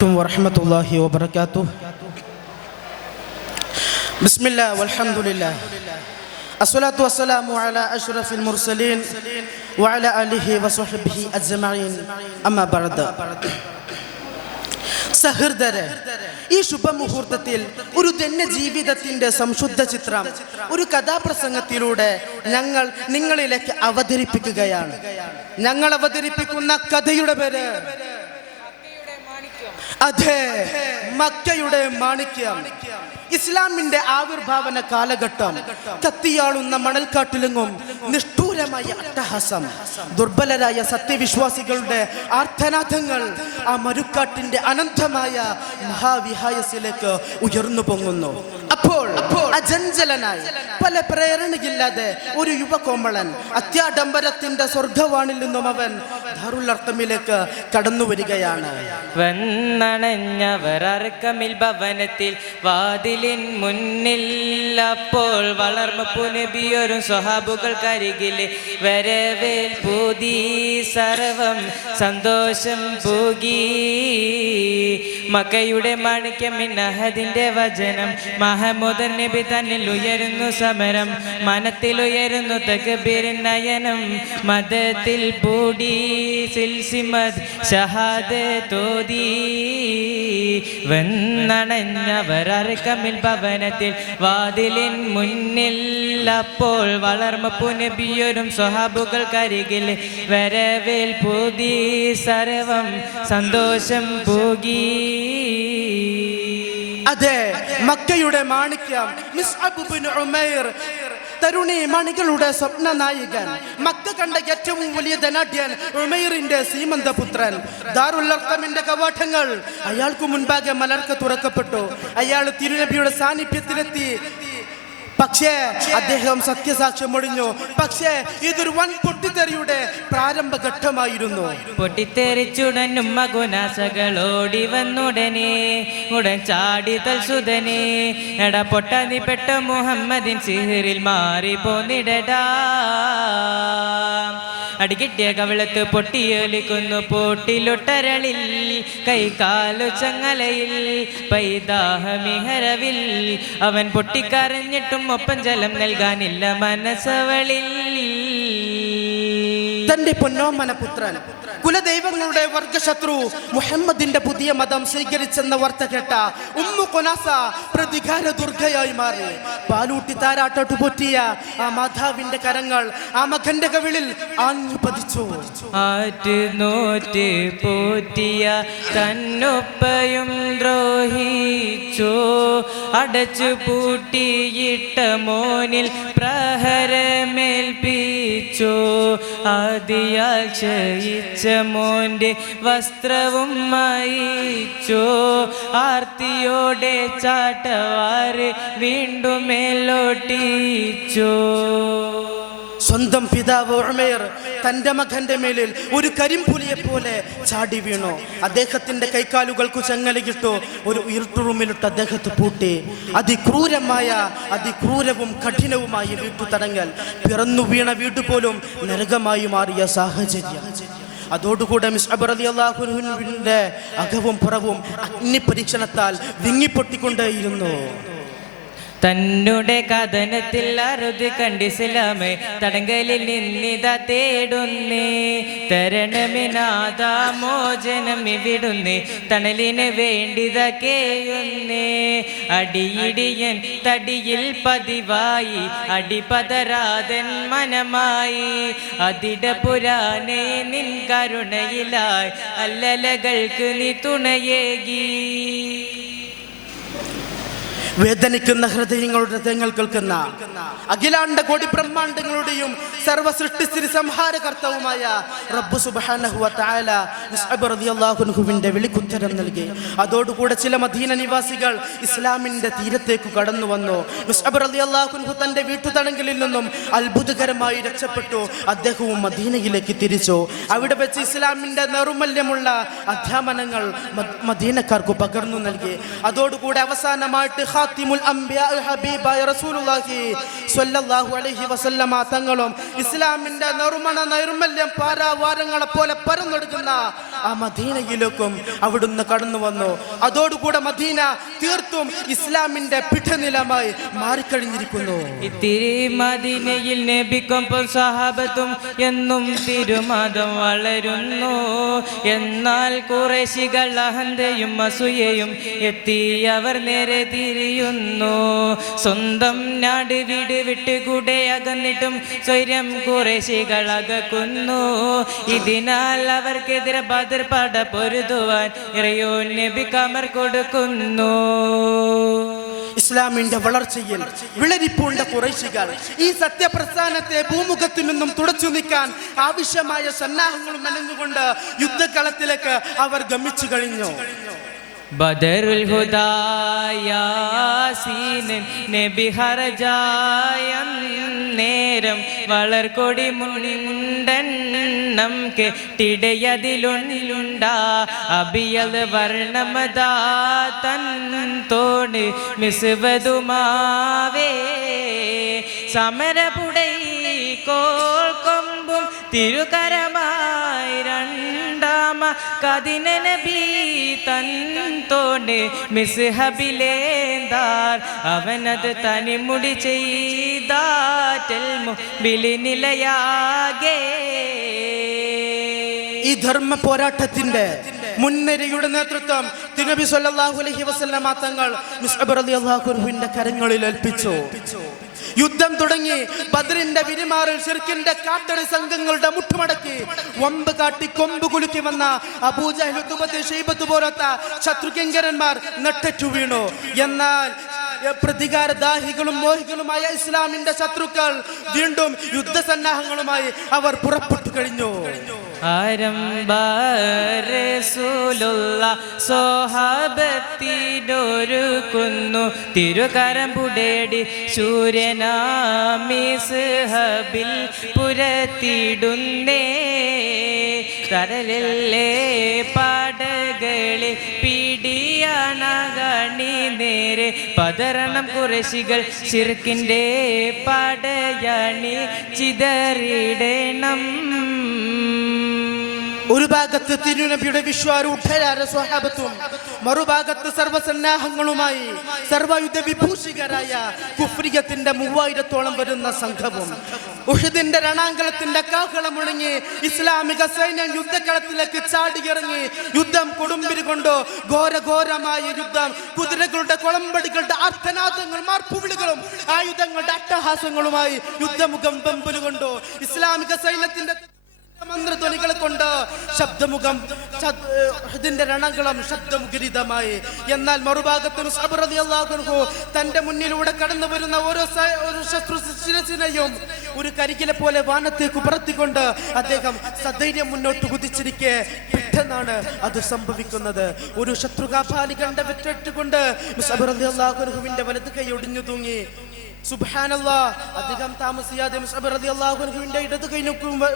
വറഹ്മത്തുള്ളാഹി വബറകാതുഹു. ബിസ്മില്ലാ വൽഹംദുലില്ലാ അസ്സലാത്തു വസ്സലാമു അലാ അഷ്റഫിൽ മുർസലീൻ വഅലാ ആലിഹി വസഹ്ബിഹി അജ്മഈൻ. അമ്മാ ബഅദ്. സഹൃദരെ, ഈ ശുഭമുഹൂർത്തത്തിൽ ഒരു ധന്യ ജീവിതത്തിന്റെ സംശുദ്ധ ചിത്രം ഒരു കഥാപ്രസംഗത്തിലൂടെ ഞങ്ങൾ നിങ്ങളിലേക്ക് അവതരിപ്പിക്കുകയാണ്. ഞങ്ങൾ അവതരിപ്പിക്കുന്ന കഥയുടെ പേര് അതെ, മക്കയുടെ മാണിക്യം. ഇസ്ലാമിന്റെ ആവിർഭാവന കാലഘട്ടം. കത്തിയാളുന്ന മണൽക്കാട്ടിലെങ്ങും നിഷ്ഠൂരമായ അട്ടഹാസം, ദുർബലരായ സത്യവിശ്വാസികളുടെ ആർത്തനാദങ്ങൾ ആ മരുക്കാട്ടിന്റെ അനന്തമായ മഹാവിഹായസിലേക്ക് ഉയർന്നു പൊങ്ങുന്നു. അപ്പോൾ അജഞ്ചലനായി പല പ്രേരണയില്ലാതെ ഒരു യുവകോമളൻ അത്യാഡംബരത്തിന്റെ സ്വർഗവാണിൽ നിന്നും അവൻ ദാറുൽ അർഖമിലേക്ക് കടന്നു വരികയാണ്. വന്നണഞ്ഞവർ അർഖമിൽ ഭവനത്തിൽ വാതിലിൻ മുന്നിൽ. അപ്പോൾ വളർമപ്പു നബിയൊരും സ്വഹാബുകൾക്കരികിൽ വരവേൽ പൂതി സർവം സന്തോഷം പൂകി. മക്കയുടെ മാണിക്യം മിന്നഹദിന്റെ വചനം. മഹമൂദ് നബി തന്നിൽ ഉയരുന്നു സമരം, മനത്തിൽ ഉയരുന്നു തക്ബീറിൻ നയനം. മദത്തിൽ പൂടി സിൽസിമത് ഷഹാദത്തോതി. വന്നണഞ്ഞവർ അർഖമിൽ ഭവനത്തിൽ വാതിലിൻ മുന്നിൽ. അപ്പോൾ വളർമപ്പു നബിയൊരും സ്വഹാബുകൾക്കരികിൽ വരവേൽ പൂതി സർവം സന്തോഷം പൂകി. അതെ, മക്കയുടെ മാണിക്യം മുസ്അബ് ഇബ്നു ഉമൈർ, തരുണി മണികളുടെ സ്വപ്ന നായകൻ, മക്ക കണ്ട ഏറ്റവും വലിയ ധനാഢ്യൻ ഉമൈറിന്റെ സീമന്തപുത്രൻ. ദാറുൽ അർഖമിന്റെ കവാടങ്ങൾ അയാൾക്ക് മുൻപാകെ മലർക്ക തുറക്കപ്പെട്ടു. അയാൾ തിരുനബിയുടെ സാന്നിധ്യത്തിലെത്തി. പക്ഷേ അദ്ദേഹം സത്യസാക്ഷ്യം ഒഴിഞ്ഞു. പക്ഷേ ഇതൊരു വൻ പൊട്ടിത്തെറിയുടെ പ്രാരംഭഘട്ടമായിരുന്നു. പൊട്ടിത്തെറിച്ചുടനും മകുനാശകളോടി വന്നുടനെ ഉടൻ ചാടി തൽസുതനെ. എടാ പൊട്ട നീ പെട്ട മുഹമ്മദിൻ സിഹറിൽ മാറി പോന്നിടടാ. അടികിട്ടിയ കവിളത്ത് പൊട്ടിയൊലിക്കുന്നു പോട്ടിലൊട്ടരളിൽ. കൈകാലു ചങ്ങലയിൽ പൈതാഹമിഹരവിൽ. അവൻ പൊട്ടിക്കരഞ്ഞിട്ടും ഒപ്പം ജലം നൽകാനില്ല മനസ്സവളിൽ. തന്റെ പൊന്നോമന പുത്രൻ, കുലദൈവങ്ങളുടെ വർഗശത്രു മുഹമ്മദിന്റെ പുതിയ മതം സ്വീകരിച്ചെന്ന വാർത്ത കേട്ട ഉമ്മു ഖുനാസ പ്രതികാര ദുർഗയായി മാറി. പാലൂട്ടി താരാട്ടോട്ട് പൊറ്റിയ ആ മാതാവിന്റെ കരങ്ങൾ ആ മകന്റെ കവിളിൽ ആഞ്ഞു പതിച്ചു. ആറ്റ് നോറ്റ് പോറ്റിയ തന്നൊപ്പയും ദ്രോഹിച്ചോ. അടച്ചു പൂട്ടിയിട്ട മോനിൽ പ്രഹരമേൽപ്പിച്ചോ. ആദിയാൽ ക്ഷയിച്ച മോന്റെ വസ്ത്രവും മായിച്ചോ. ആർത്തിയോടെ ചാട്ടവാറ് വീണ്ടും മേലോട്ടിച്ചോ. സ്വന്തം പിതാവ് ഉമൈർ തന്റെ മകന്റെ മേലിൽ ഒരു കരിമ്പുലിയെ പോലെ ചാടി വീണു. അദ്ദേഹത്തിന്റെ കൈക്കാലുകൾക്കു ചങ്ങലയിട്ടു. ഒരു ഇരുട്ടുറൂമിലിട്ട് അദ്ദേഹത്തെ പൂട്ടി. അതിക്രൂരവും കഠിനവുമായ വീട്ടുതടങ്കൽ. പിറന്നു വീണ വീട്ടു പോലും നരകമായി മാറിയ സാഹചര്യം. അതോടുകൂടെ മുസ്അബ് റളിയല്ലാഹു അൻഹുവിന്റെ അകവും പുറവും അഗ്നി പരീക്ഷണത്താൽ വിങ്ങിപ്പൊട്ടിക്കൊണ്ടേയിരുന്നു. തന്നുടെ കഥനത്തിൽ അറുത് കണ്ടിസ്ലാമേ തടങ്കലിൽ നിന്നിതാ തേടുന്നേ. തരണമിനാദാ മോചനം ഇവിടുന്നേ. തണലിന് വേണ്ടിത കേയുന്നേ. അടിയിടിയൻ തടിയിൽ പതിവായി അടിപതരാതൻ മനമായി. അതിട പുരാനേ നിൻ കരുണയിലായി അല്ലലകൾക്ക് നീ തുണയേകി. വേദനിക്കുന്ന ഹൃദയങ്ങളുടെ തേങ്ങൾ കേൾക്കുന്ന അഖിലാണ്ട കോടി ബ്രഹ്മാണ്ടങ്ങളുടെയും സർവസൃഷ്ടിസ്ഥിതി സംഹാരകർത്താവുമായ റബ്ബ് സുബ്ഹാനഹു വ തആല മുസ്അബ് റളിയല്ലാഹു അൻഹുവിന്റെ വിളിക്കുത്തരം നൽകി. അതോടുകൂടെ ചില മദീന നിവാസികൾ ഇസ്ലാമിന്റെ തീരത്തേക്ക് കടന്നു വന്നു. മുസ്അബ് റളിയല്ലാഹു അൻഹു തന്റെ വീട്ടുതടങ്കലിൽ നിന്നും അത്ഭുതകരമായി രക്ഷപ്പെട്ടു. അദ്ദേഹവും മദീനയിലേക്ക് തിരിച്ചു. അവിടെ വെച്ച് ഇസ്ലാമിന്റെ നറുമല്യമുള്ള അധ്യാപനങ്ങൾ മദീനക്കാർക്ക് പകർന്നു നൽകി. അതോടുകൂടെ അവസാനമായിട്ട് ഖാതിമുൽ അംബിയാ ഹബീബായ റസൂലുള്ളാഹി സ്വല്ലല്ലാഹു അലൈഹി വസല്ലമ തങ്ങളും ഇസ്ലാമിന്റെ നൈർമല്യം പാരാവാരങ്ങളെ പോലെ പരന്നൊടുക്കുന്ന ആ മദീനയിലേക്കും അവിടുന്ന് കടന്നു വന്നു. അതോടുകൂടെ മദീന തീർത്തും ഇസ്ലാമിന്റെ പിഠനിലമായി മാറിക്കഴിഞ്ഞിരിക്കുന്നു. ഇത്തിരി മദീനയിൽ നബിക്കൊപ്പം സഹാബത്തും എന്നും തിരുമതം വളരുന്നു. എന്നാൽ ഖുറൈശികൾ അഹന്തയും അസൂയയും എത്തി അവർ നേരെ തിരിയുന്നു. സ്വന്തം നാട് വീട് വിട്ടുകൂടെ അകന്നിട്ടും സ്വൈര്യം ഖുറൈശികൾ അകക്കുന്നു. ഇതിനാൽ അവർക്കെതിരെ ബദർ പട പൊരുതുവാൻ ഇറയോൻ നബി കമർ കൊടുക്കുന്നു. ഇസ്ലാമിന്റെ വളർച്ചയിൽ വിളരിപ്പൂണ്ട ഖുറൈശികൾ ഈ സത്യപ്രസ്ഥാനത്തെ ഭൂമുഖത്തിൽ നിന്നും തുടച്ചു നീക്കാൻ ആവശ്യമായ സന്നാഹങ്ങളും മെനഞ്ഞുകൊണ്ട് യുദ്ധകളത്തിലേക്ക് അവർ ഗമിച്ചു കഴിഞ്ഞു. ബദറുൽ ഹുദാ യാസീൻ നബി ഹർജായ നേരം വളർകൊടി മുണ്ടെണ്ണം കെട്ടിടയതിലുണ്ടാ അബിയത് വർണ്ണമതാ തൻ തോണ് മിസ്വതുമാവേ സമരപുടൈ കോൾ കൊമ്പും തിരുകരമായി രണ്ടാമ കതിനബി തൻ തോണ് മിസ്ഹബിലേന്താർ അവനത് തനിമുടി ചെയ്താറ്റൽ മുമ്പിലി നിലയാകെ. ഈ ധർമ്മ പോരാട്ടത്തിന്റെ മുൻനിരയുടെ നേതൃത്വം തിരുനബി സല്ലല്ലാഹു അലൈഹി വസല്ലമ തങ്ങൾ മുസ്അബ് റളിയല്ലാഹു അൻഹുവിന്റെ കരങ്ങളിൽ ഏൽപ്പിച്ചു. യുദ്ധം തുടങ്ങി. ബദറിന്റെ വിരിമാറിൽ ശിർക്കിന്റെ കാട്ടടി സംഘങ്ങളുടെ മുട്ടുമടക്കി വമ്പ് കാട്ടി കൊമ്പ് കുലുക്കി വന്ന അബൂജഹൽ, ഉത്ബത്ത്, ശൈബത്ത് പോലത്തെ ശത്രുകിങ്കരന്മാർ നെട്ടറ്റു വീണു. എന്നാൽ പ്രതികാരദാഹികളും മോഹികളുമായ ഇസ്ലാമിന്റെ ശത്രുക്കൾ വീണ്ടും യുദ്ധസന്നാഹങ്ങളുമായി അവർ പുറപ്പെട്ടു കഴിഞ്ഞു. സ്വഹാബത്തിനൊരുക്കുന്നു തിരുകരം പുടേടി സൂര്യനാമിസ്ഹബിൽ പുരത്തിടുന്നേ തരലല്ലേ പാടകളിൽ പിടിയാണകണി നേരെ പതരണം ഖുറൈശികൾ ശിർക്കിന്റെ പടയണി ചിതറിടണം. ഒരു ഭാഗത്ത് തിരുനബിയുടെ വിശ്വാരൂഢരായ സ്വഹാബത്തും മറുഭാഗത്ത് സർവസന്നാഹങ്ങളുമായി സർവയുധ വിഭൂഷികരായ കുഫ്രിയത്തിന്റെ 3000-ഓളം വരുന്ന സംഘവും. ഉഹദിന്റെ രണാങ്കലത്തിന്റെ കാഹളം മുഴങ്ങി ഇസ്ലാമിക സൈന്യം യുദ്ധകളത്തിലേക്ക് ചാടിയിറങ്ങി. യുദ്ധം കൊടുമ്പിരി കൊണ്ടോ ഘോരഘോരമായ യുദ്ധം. കുതിരകളുടെ കൊളമ്പടികളുടെ അർത്ഥനാദങ്ങൾ മാർപ്പുവിളികളും ആയുധങ്ങളുടെ അട്ടഹാസങ്ങളുമായി യുദ്ധമുഖം വെമ്പലുകൊണ്ടോ ഇസ്ലാമിക സൈന്യത്തിന്റെ മന്ത്രധ്വനികളെ കൊണ്ട് ശബ്ദമുഖം ഇതിന്റെ രണകളം ശബ്ദമുഖരിതമായി. എന്നാൽ മറുഭാഗത്ത് മുസ്അബ് റളിയല്ലാഹു അൻഹു തന്റെ മുന്നിലൂടെ കടന്നു വരുന്ന ഓരോ ശത്രുശിരസിനെയും ഒരു കരികിലെ പോലെ വാനത്തേക്ക് പറത്തിക്കൊണ്ട് അദ്ദേഹം സധൈര്യം മുന്നോട്ട് കുതിച്ചിരിക്കെ പെട്ടെന്നാണ് അത് സംഭവിക്കുന്നത്. ഒരു ശത്രുകാപാലി കണ്ട വെട്ടിട്ടുകൊണ്ട് മുസ്അബ് റളിയല്ലാഹു അൻഹുവിന്റെ വലത് കൈ ഒടിഞ്ഞു തൂങ്ങി. സുബ്ഹാനല്ലാഹ്, അധികം താമസിയാതെ മുസ്അബ് റളിയല്ലാഹു അൻഹുവിന്റെ ഇടത് കൈ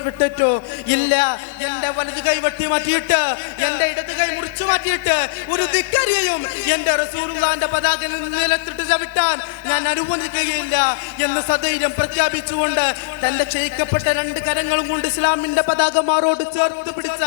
വിട്ടേറ്റോ? ഇല്ല, എന്റെ വലത് കൈ വെട്ടി മാറ്റിയിട്ട് എന്റെ ഇടത് കൈ മുറിച്ചു മാറ്റിയിട്ട് ഒരു ധിക്കാരിയെയും എന്റെ റസൂലുള്ളാഹിന്റെ പതാക നിലത്തിട്ട് ചവിട്ടാൻ ഞാൻ അനുവദിക്കുകയില്ല എന്ന് സധൈര്യം പ്രഖ്യാപിച്ചുകൊണ്ട് തന്റെ ക്ഷയിക്കപ്പെട്ട 2 കരങ്ങളും കൊണ്ട് ഇസ്ലാമിന്റെ പതാക മാറോട് ചേർത്ത് പിടിച്ച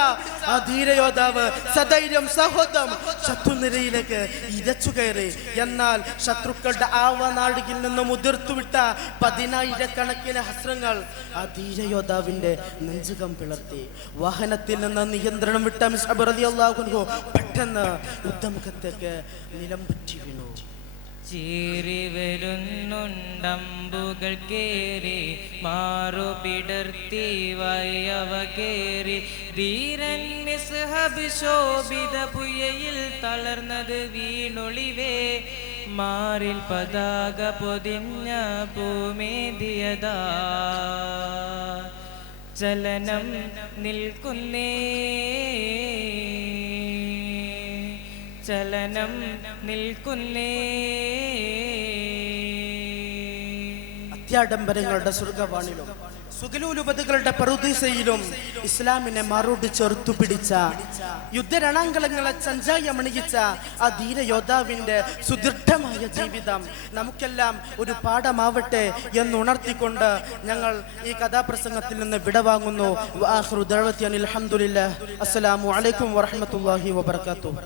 ആ ധീരയോദ്ധാവ് സധൈര്യം സഹോദം ശത്രുനിരയിലേക്ക് ഇരച്ചു കയറി. എന്നാൽ ശത്രുക്കളുടെ ആവനാഴിയിൽ നിന്നും ഉതിർത്തുവിട്ട 10,000-കണക്കിന് ഹസ്രങ്ങൾ ആ ധീരയോദ്ധാവിന്റെ നെഞ്ചുകം പിളർത്തി. വാഹനത്തിൽ നിന്ന് നിയന്ത്രണം വിട്ട മുസ്അബ് റളിയല്ലാഹു അൻഹു പെട്ടെന്ന് യുദ്ധമുഖത്തേക്ക് നിലംപറ്റി വീണു. ചീറി വരുന്നുണ്ടമ്പുകൾ കേറി മാറുപിടർത്തി വയവ കേറി ധീരൻ മിസ്ഹബ് ശോഭിത പുയയിൽ തളർന്നത് വീണൊളിവേ മാറിൽ പതാക പൊതിഞ്ഞ ഭൂമേദിയതാ ചലനം നിൽക്കുന്നേ ചലനം നിൽക്കുന്നേ. അത്യാഡംബരങ്ങളുടെ സ്വർഗവാണിലും സുഗലൂലുപതികളുടെ പറുദീസയിലും ഇസ്ലാമിനെ മറുപടി ചെറുത്തു പിടിച്ച യുദ്ധരണാങ്കളങ്ങളെ സഞ്ചായമണിയിച്ച ആ ധീര യോദ്ധാവിന്റെ സുദൃഢമായ ജീവിതം നമുക്കെല്ലാം ഒരു പാഠമാവട്ടെ എന്നുണർത്തിക്കൊണ്ട് ഞങ്ങൾ ഈ കഥാപ്രസംഗത്തിൽ നിന്ന് വിടവാങ്ങുന്നു. അസ്സലാമു അലൈക്കും വറഹ്മത്തുള്ളാഹി വബറകാതുഹു.